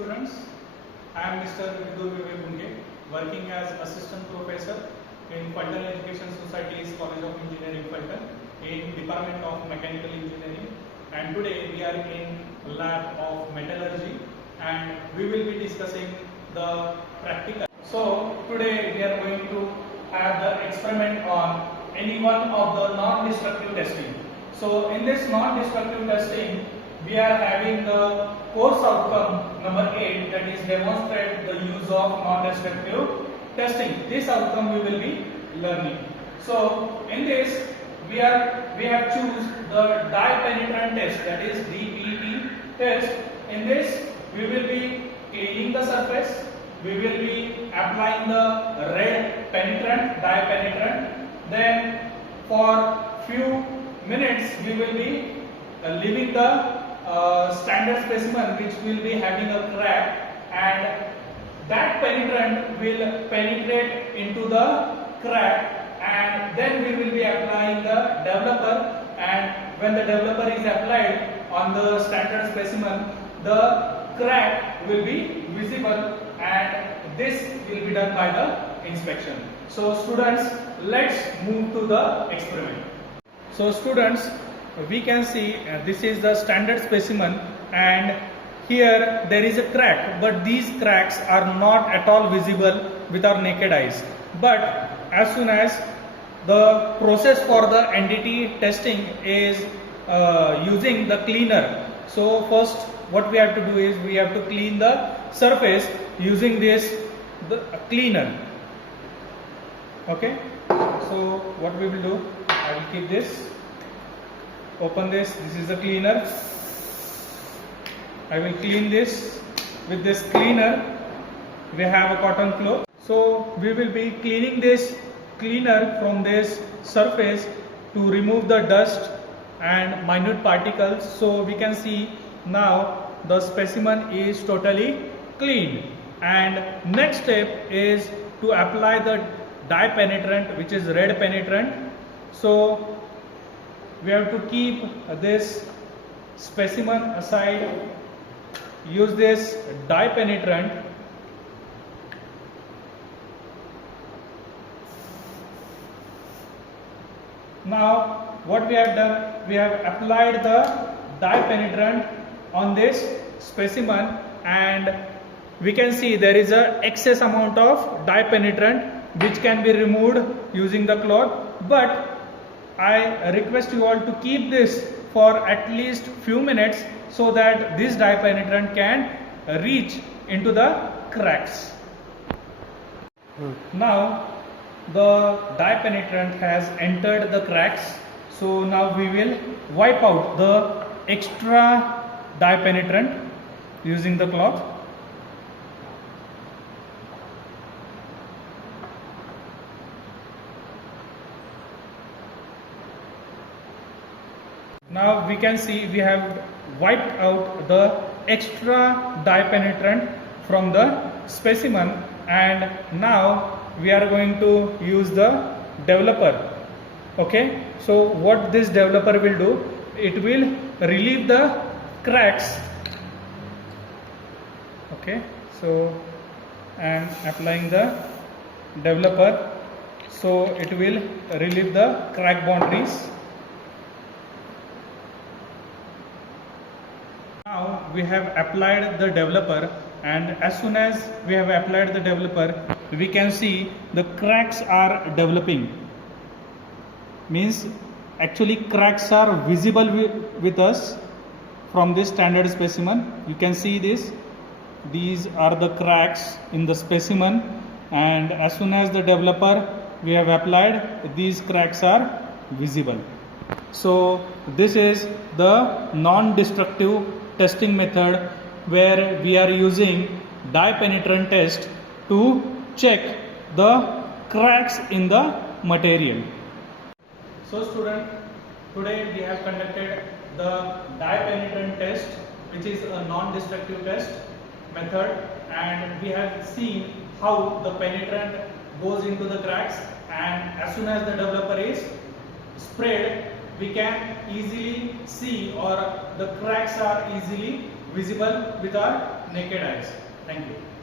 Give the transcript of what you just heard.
students. I am Mr. Vidur Vivek Bunge, working as Assistant Professor in Fulton Education Society's College of Engineering Fulton in Department of Mechanical Engineering, and today we are in lab of metallurgy and we will be discussing the practical. So today we are going to have the experiment on any one of the non-destructive testing. So in this non-destructive testing, we are having the course outcome number 8, that is demonstrate the use of non-destructive testing. This outcome we will be learning. So in this we have choose the dye penetrant test, that is DPT test. In this we will be cleaning the surface, we will be applying the red penetrant, dye penetrant, then for few minutes we will be leaving the standard specimen which will be having a crack, and that penetrant will penetrate into the crack, and then we will be applying the developer, and when the developer is applied on the standard specimen, the crack will be visible, and this will be done by the inspection. So students, let's move to the experiment. So students, we can see this is the standard specimen, and here there is a crack, but these cracks are not at all visible with our naked eyes. But as soon as the process for the NDT testing is using the cleaner, so first what we have to do is we have to clean the surface using the cleaner. Okay, so what we will do, I will keep this, open this is the cleaner. I will clean this with this cleaner. We have a cotton cloth, so we will be cleaning this cleaner from this surface to remove the dust and minute particles. So we can see now the specimen is totally cleaned, and next step is to apply the dye penetrant, which is red penetrant. So we have to keep this specimen aside, use this dye penetrant. Now what we have done, we have applied the dye penetrant on this specimen, and we can see there is a excess amount of dye penetrant which can be removed using the cloth, but I request you all to keep this for at least few minutes so that this dye penetrant can reach into the cracks. Now the dye penetrant has entered the cracks, so now we will wipe out the extra dye penetrant using the cloth. Now we can see we have wiped out the extra dye penetrant from the specimen, and now we are going to use the developer. Okay, so what this developer will do, it will relieve the cracks. Okay, so I am applying the developer, so it will relieve the crack boundaries. Now we have applied the developer, and as soon as we have applied the developer, we can see the cracks are developing. Means actually cracks are visible with us from this standard specimen. You can see this. These are the cracks in the specimen, and as soon as the developer we have applied, these cracks are visible. So this is the non-destructive testing method where we are using dye penetrant test to check the cracks in the material. So student, today we have conducted the dye penetrant test, which is a non-destructive test method, and we have seen how the penetrant goes into the cracks, and as soon as the developer is sprayed, we can easily see, or the cracks are easily visible with our naked eyes. Thank you.